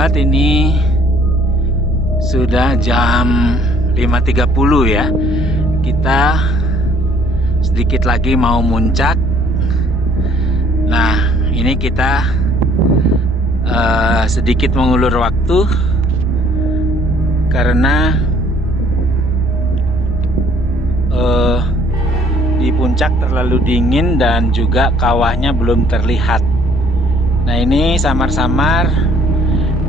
sahabat, ini sudah jam 5.30 ya. Kita sedikit lagi mau muncak. Nah, ini kita sedikit mengulur waktu karena di puncak terlalu dingin dan juga kawahnya belum terlihat. Nah, ini samar-samar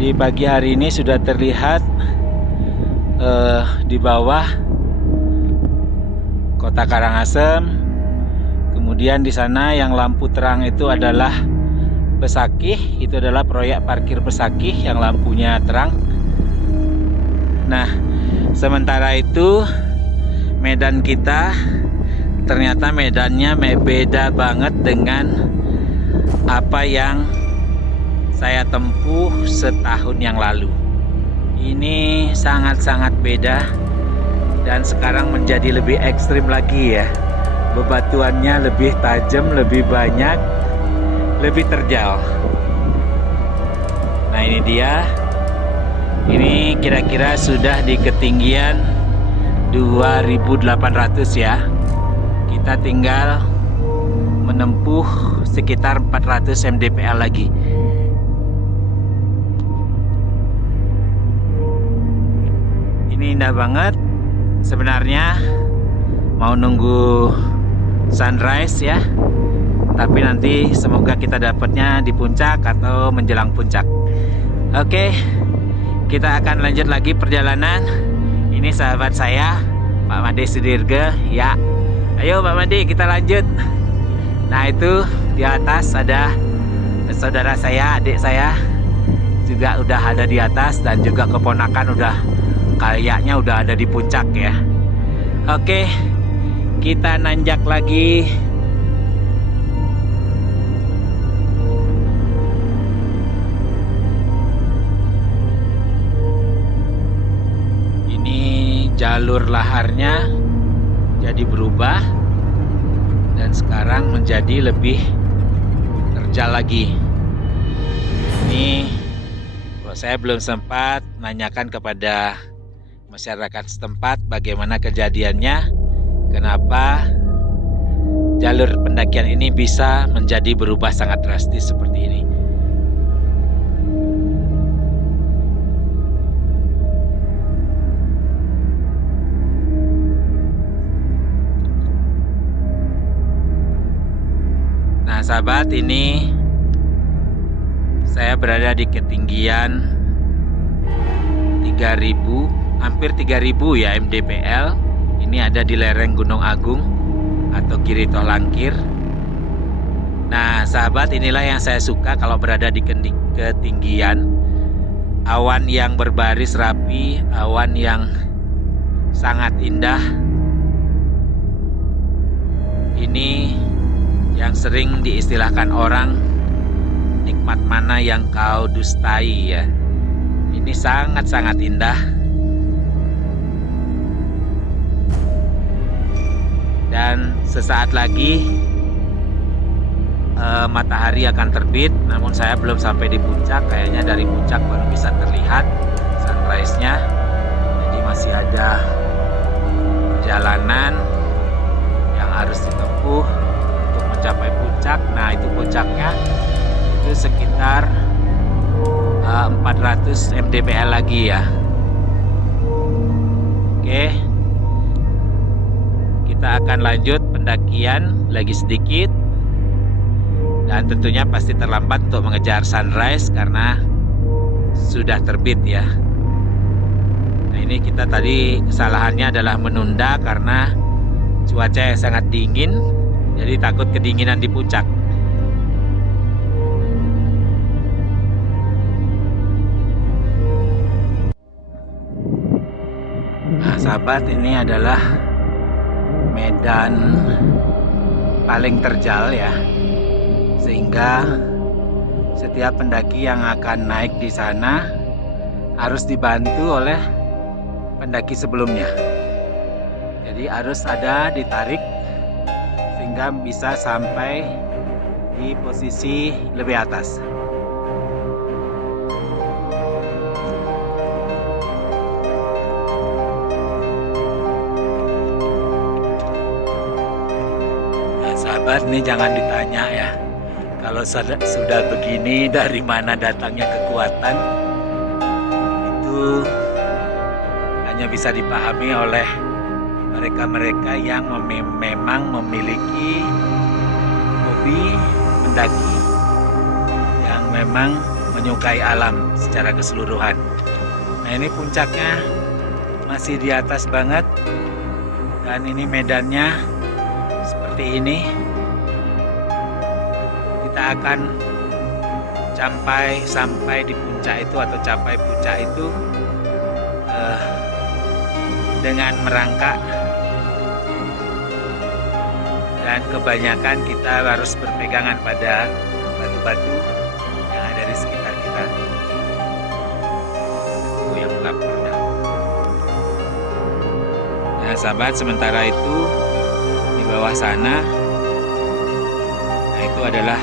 di pagi hari ini sudah terlihat di bawah Kota Karangasem. Kemudian di sana yang lampu terang itu adalah Besakih, itu adalah proyek parkir Besakih yang lampunya terang. Nah, sementara itu medan kita ternyata medannya beda banget dengan apa yang saya tempuh setahun yang lalu. Ini sangat-sangat beda dan sekarang menjadi lebih ekstrim lagi ya. Bebatuannya lebih tajam, lebih banyak, lebih terjal. Nah, ini dia. Ini kira-kira sudah di ketinggian 2800 ya. Kita tinggal menempuh sekitar 400 mdpl lagi. Ini indah banget. Sebenarnya mau nunggu sunrise ya, tapi nanti semoga kita dapatnya di puncak atau menjelang puncak. Oke, kita akan lanjut lagi perjalanan. Ini sahabat saya, Pak Made Sudirge ya. Ayo Pak Made, kita lanjut. Nah, itu di atas ada saudara saya, adik saya juga udah ada di atas, dan juga keponakan udah kayaknya udah ada di puncak ya. Oke, kita nanjak lagi. Ini jalur laharnya jadi berubah dan sekarang menjadi lebih terjal lagi. Ini saya belum sempat nanyakan kepada masyarakat setempat bagaimana kejadiannya, kenapa jalur pendakian ini bisa menjadi berubah sangat drastis seperti ini. Nah, sahabat, ini saya berada di ketinggian 3000, hampir 3000 ya mdpl. Ini ada di lereng Gunung Agung atau Giritoh Langkir. Nah, sahabat, inilah yang saya suka kalau berada di ketinggian. Awan yang berbaris rapi, awan yang sangat indah. Ini yang sering diistilahkan orang, nikmat mana yang kau dustai ya. Ini sangat-sangat indah. Dan sesaat lagi matahari akan terbit, namun saya belum sampai di puncak. Kayaknya dari puncak baru bisa terlihat sunrise-nya. Jadi masih ada perjalanan yang harus ditempuh untuk mencapai puncak. Nah, itu puncaknya itu sekitar 400 mdpl lagi ya. Oke, kita akan lanjut pendakian lagi sedikit, dan tentunya pasti terlambat untuk mengejar sunrise karena sudah terbit ya. Nah, ini kita tadi kesalahannya adalah menunda karena cuaca yang sangat dingin, jadi takut kedinginan di puncak. Nah, sahabat, ini adalah medan paling terjal ya, sehingga setiap pendaki yang akan naik di sana harus dibantu oleh pendaki sebelumnya. Jadi harus ada ditarik sehingga bisa sampai di posisi lebih atas. Sahabat, nih jangan ditanya ya. Kalau sudah begini, dari mana datangnya kekuatan? Itu hanya bisa dipahami oleh mereka-mereka yang memang memiliki hobi mendaki, yang memang menyukai alam secara keseluruhan. Nah, ini puncaknya masih di atas banget, dan ini medannya seperti ini. Kita akan sampai di puncak itu, atau capai puncak itu dengan merangkak, dan kebanyakan kita harus berpegangan pada batu-batu yang ada di sekitar kita. Itu yang gelap rendah. Nah sahabat, sementara itu di bawah sana, nah itu adalah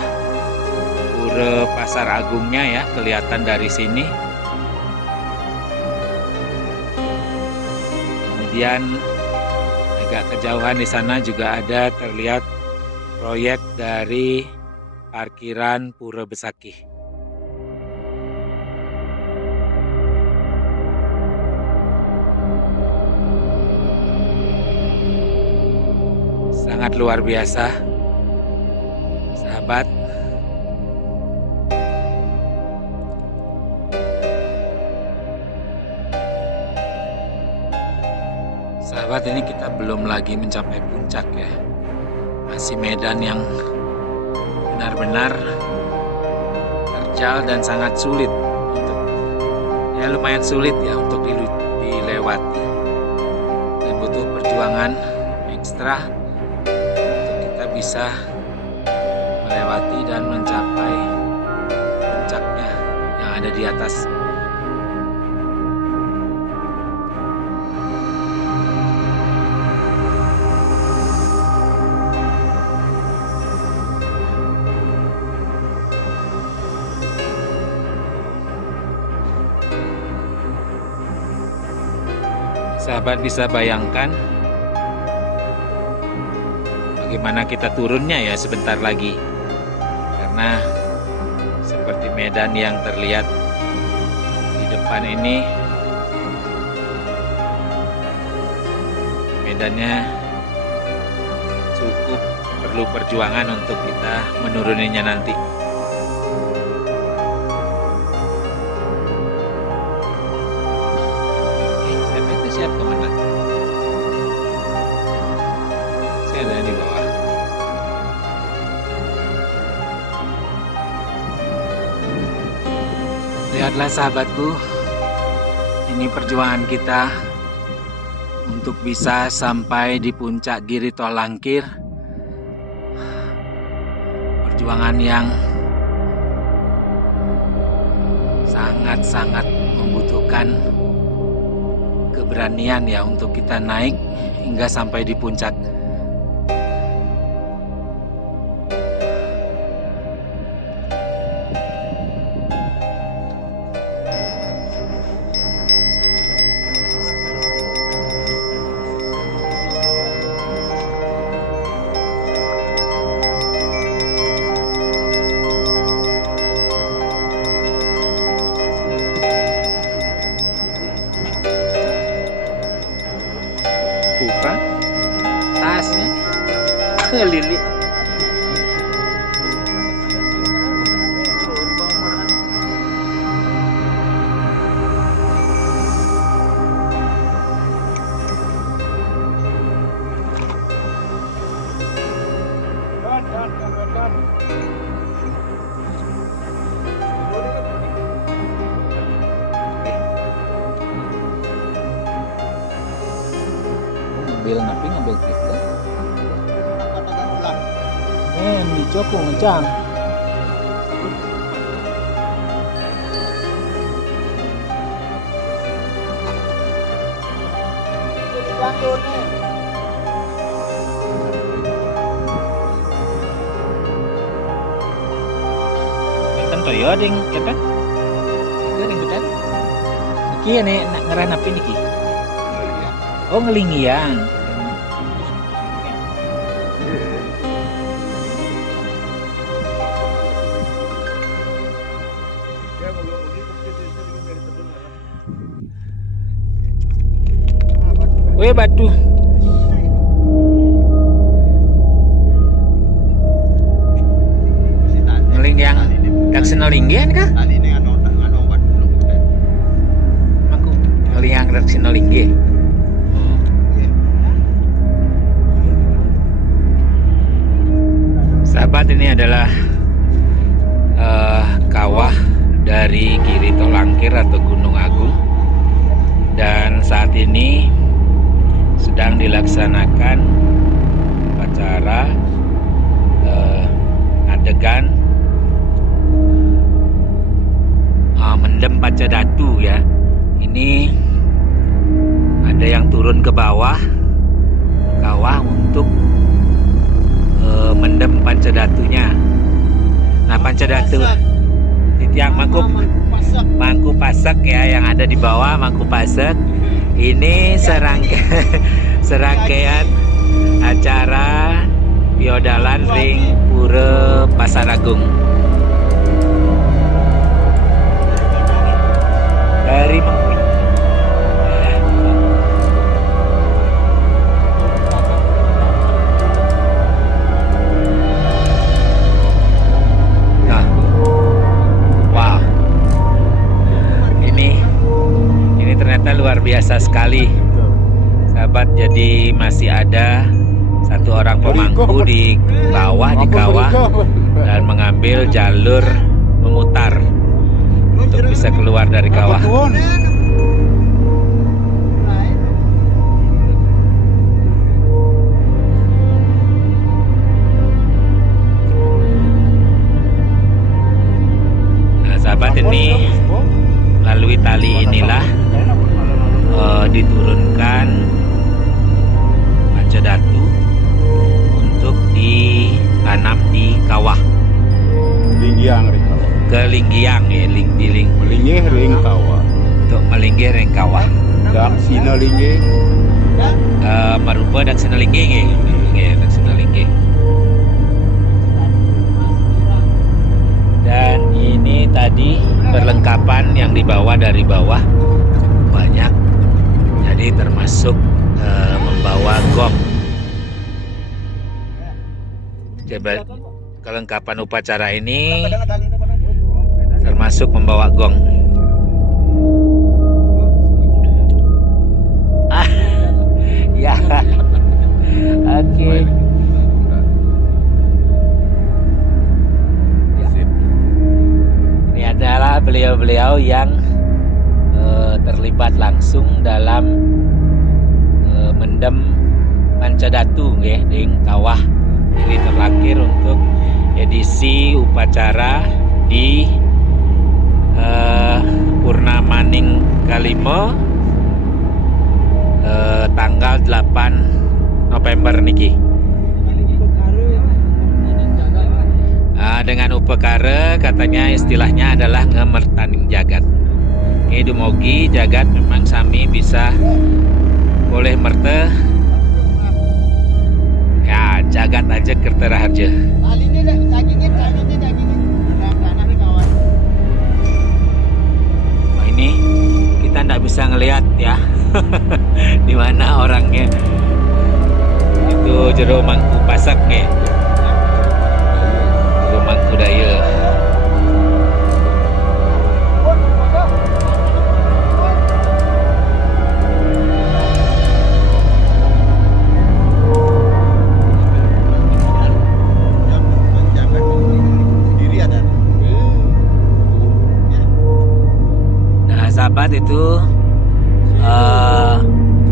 Pura Pasar Agungnya ya, kelihatan dari sini. Kemudian agak kejauhan di sana juga ada terlihat proyek dari parkiran Pura Besakih. Sangat luar biasa, sahabat. Sahabat, ini kita belum lagi mencapai puncak ya. Masih medan yang benar-benar terjal dan sangat sulit untuk, ya lumayan sulit ya untuk dilewati. Dan butuh perjuangan ekstra untuk kita bisa melewati dan mencapai puncaknya yang ada di atas. Sahabat bisa bayangkan bagaimana kita turunnya ya sebentar lagi, karena seperti medan yang terlihat di depan ini, medannya cukup perlu perjuangan untuk kita menuruninya nanti. Siap komandan. Saya ada di bawah. Lihatlah sahabatku, ini perjuangan kita untuk bisa sampai di puncak Giri Tol Langkir. Perjuangan yang sangat-sangat membutuhkan keberanian ya untuk kita naik hingga sampai di puncak. Bukan tasnya kelilit. Ngambil kita. Di Joko ngejang. Enten toyo ding kita. Sing bedan. Iki nek ngeran api niki. Oh ngelingian. Weh batu. Ngeling yang daksina linggihan kah? Tadi ini anu obat dulu. Aku ngeling yang daksina linggih. Sahabat, ini adalah kawah dari Giri Tolangkir atau Gunung Agung, dan saat ini sedang dilaksanakan upacara adegan mendem Pancadatu ya. Ini ada yang turun ke bawah kawah untuk mendem Pancadatunya. Nah, Pancadatu di tiang mangku pasak ya, yang ada di bawah mangku pasak. Ini serangkaian acara Piodalan Ring Pura Pasar Agung. Dari nah, wow, ini ternyata luar biasa sekali, sahabat. Jadi masih ada satu orang pemangku di kawah dan mengambil jalur memutar untuk bisa keluar dari kawah. Nah, sahabat, ini melalui tali inilah diturunkan Pancadatu untuk ditanam di kawah. Linggiang ring kawah. Ke Linggiang ya, Melinggih ring kawah. untuk melinggih ring kawah. Daksina linggih. Marupa daksina linggih nggih, daksina linggih. Dan ini tadi perlengkapan yang dibawa dari bawah banyak. Jadi termasuk membawa gong. Coba kelengkapan upacara ini termasuk membawa gong. Ya, oke. Ini adalah beliau-beliau yang terlibat langsung dalam mendem Pancadatu nggih di kawah Giri Tolangkir untuk edisi upacara di Purnamaning Kalima tanggal 8 November niki. Dengan upekara katanya istilahnya adalah ngemertaning jagat. Dumugi jagat memang sami bisa boleh merte ya, jagat aja kertera harja. Wah, ini kita nggak bisa ngelihat ya di mana orangnya. Itu jero mangku pasak nih, jero mangku daya. Sahabat, itu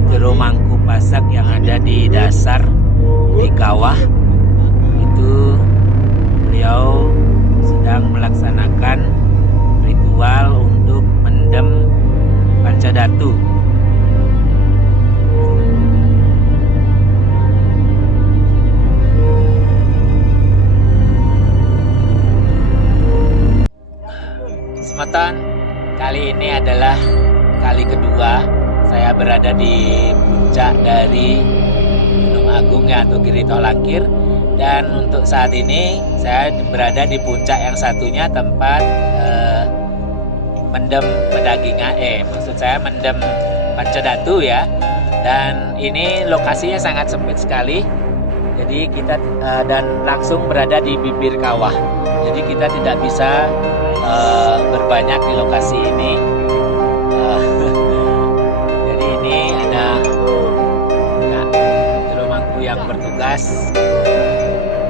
jero mangku pasak yang ada di dasar di kawah itu beliau sedang melaksanakan ritual untuk mendem Pancadatu. Kesempatan kali ini adalah kali kedua saya berada di puncak dari Gunung Agung ya, atau Giri Tolangkir. Dan untuk saat ini saya berada di puncak yang satunya, tempat mendem maksud saya mendem Pancadatu ya. Dan ini lokasinya sangat sempit sekali. Jadi kita dan langsung berada di bibir kawah. Jadi kita tidak bisa berbanyak di lokasi ini. Jadi ini ada ya, jelomangku yang bertugas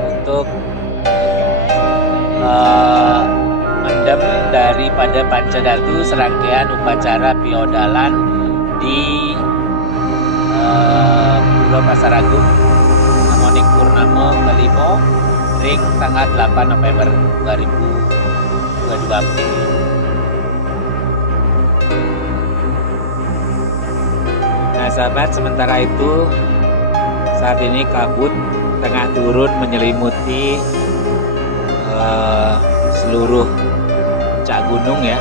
untuk mendem daripada Pancadatu serangkaian upacara piodalan di Pulau Pasar Agung Monik Purnama kelima ring tanggal 8 November 2022. Nah sahabat, sementara itu saat ini kabut tengah turun menyelimuti seluruh puncak gunung ya,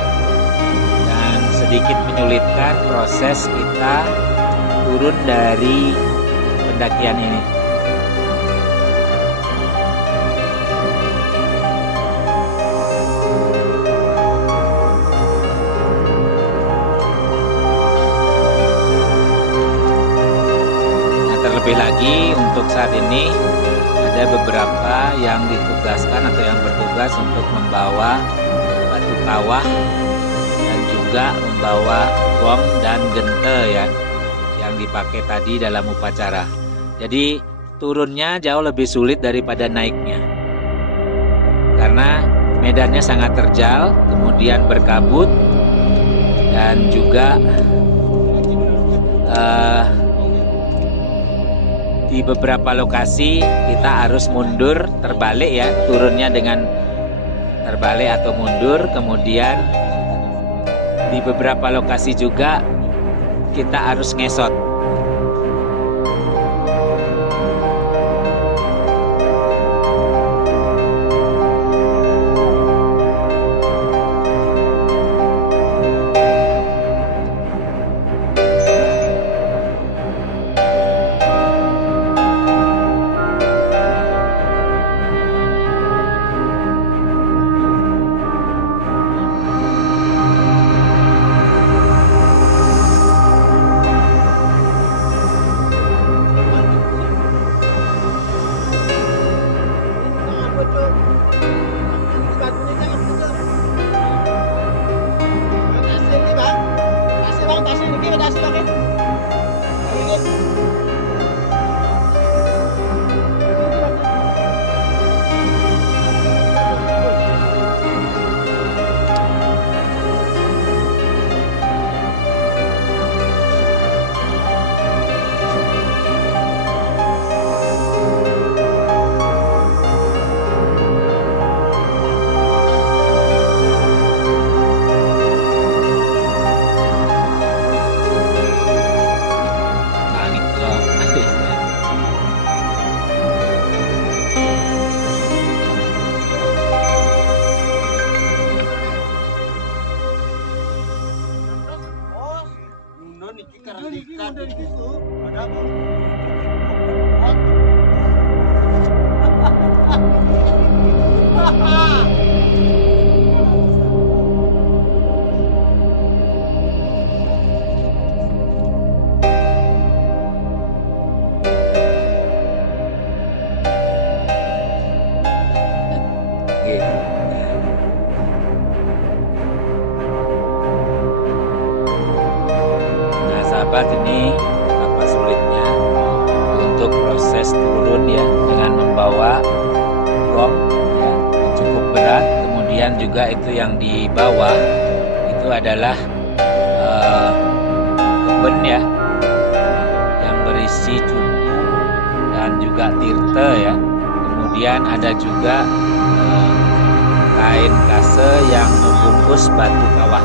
dan sedikit menyulitkan proses kita turun dari pendakian ini. Nah, terlebih lagi untuk saat ini ada beberapa yang ditugaskan atau yang bertugas untuk membawa batu kawah dan juga membawa gong dan gente ya, yang dipakai tadi dalam upacara. Jadi turunnya jauh lebih sulit daripada naiknya karena medannya sangat terjal, kemudian berkabut, dan juga di beberapa lokasi kita harus mundur terbalik ya, turunnya dengan terbalik atau mundur. Kemudian di beberapa lokasi juga kita harus ngesot. Nah sahabat, ini betapa sulitnya untuk proses turun ya, dengan membawa gong ya, yang cukup berat. Kemudian juga itu yang di bawah itu adalah keben ya, yang berisi cupu dan juga tirta ya. Kemudian ada juga kain kase yang membungkus batu kawah.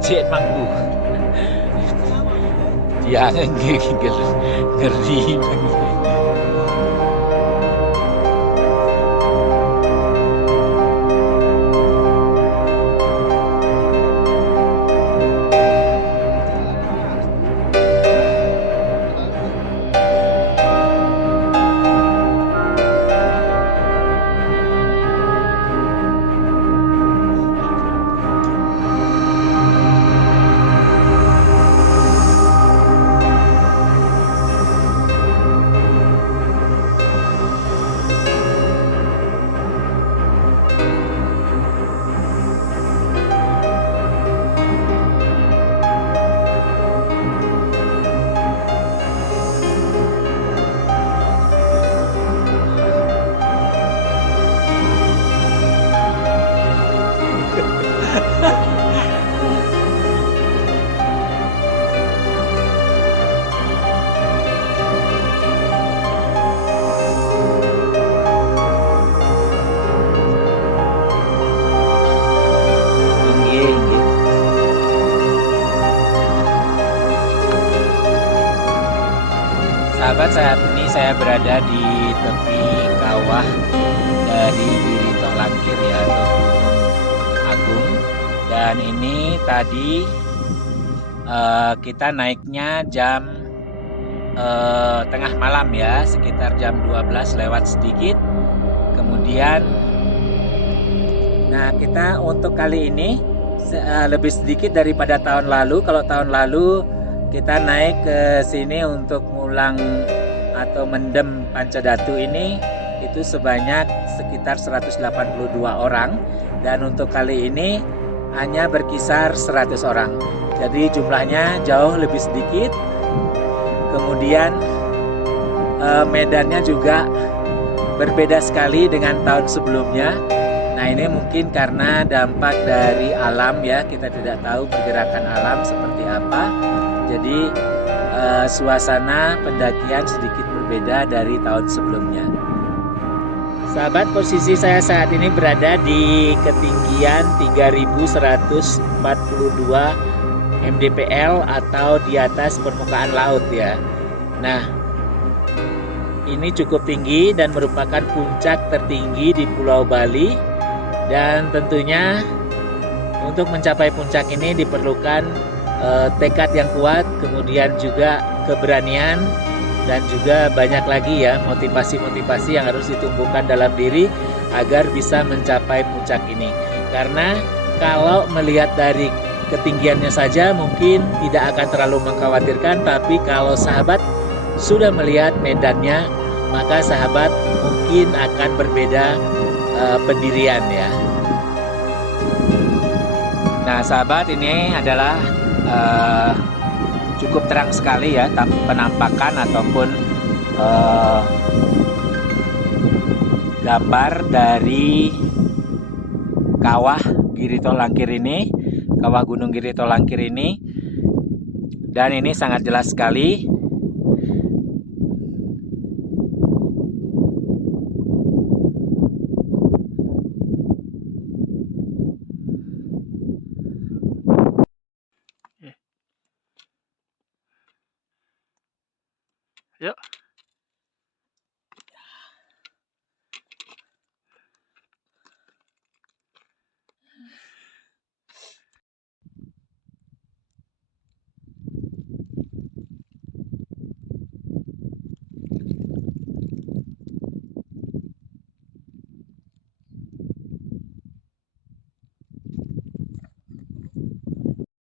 Cek mangku. Jangan ngeri. Sahabat, saat ini saya berada di tepi kawah dari Giri Tolangkir ya, atau Gunung Agung. Dan ini tadi kita naiknya jam tengah malam ya, sekitar jam 12 lewat sedikit. Kemudian, nah kita untuk kali ini lebih sedikit daripada tahun lalu. Kalau tahun lalu kita naik ke sini untuk ngulang atau mendem Pancadatu ini itu sebanyak sekitar 182 orang, dan untuk kali ini hanya berkisar 100 orang. Jadi jumlahnya jauh lebih sedikit. Kemudian medannya juga berbeda sekali dengan tahun sebelumnya. Nah, ini mungkin karena dampak dari alam ya, kita tidak tahu pergerakan alam seperti apa. Jadi suasana pendakian sedikit berbeda dari tahun sebelumnya. Sahabat, posisi saya saat ini berada di ketinggian 3142 mdpl atau di atas permukaan laut ya. Nah, ini cukup tinggi dan merupakan puncak tertinggi di Pulau Bali, dan tentunya untuk mencapai puncak ini diperlukan tekad yang kuat, kemudian juga keberanian, dan juga banyak lagi ya motivasi-motivasi yang harus ditumbuhkan dalam diri agar bisa mencapai puncak ini. Karena kalau melihat dari ketinggiannya saja mungkin tidak akan terlalu mengkhawatirkan, tapi kalau sahabat sudah melihat medannya, maka sahabat mungkin akan berbeda pendirian ya. Nah sahabat, ini adalah cukup terang sekali ya penampakan ataupun gambar dari kawah Giri Tolangkir ini, kawah Gunung Giri Tolangkir ini, dan ini sangat jelas sekali. Yuk.